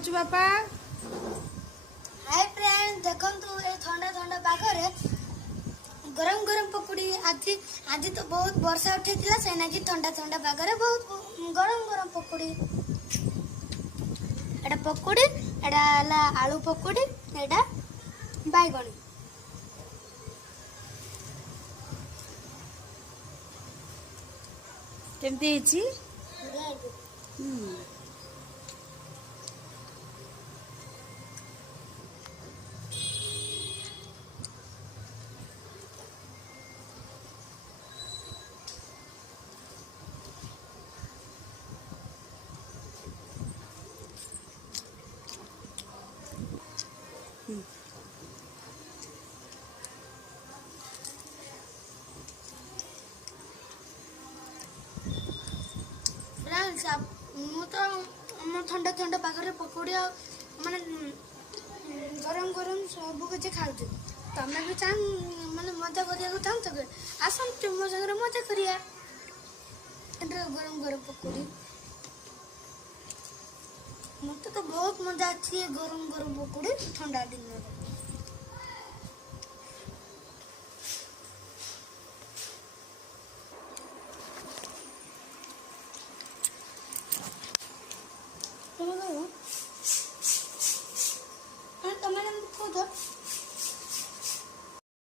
କରୁଛୁ ବାପା? Hi friend देखंतु ए ठंडा ठंडा पागरे गरम गरम पकोड़ी आज आज तो बहुत वर्षा उठेतिला सेना की ठंडा ठंडा पागरे बहुत गरम गरम पकोड़ी एटा पकोड़ी एटा ला आलू पकोड़ी एटा बैगणी केमती ହେଇଛି? फ्रेंड्स मु तो ठंडा ठंडा पागरे पकोड़ी माने गरम गरम सब कुछ खाऊँ तमें भी चाह माने मजा करिया चाहूँ तो आसत मो सागर मजा करिया गरम गरम पकोड़ी मत तो बहुत मजा अच्छी है गरम गरम पकोड़ी ठंडा दिन में।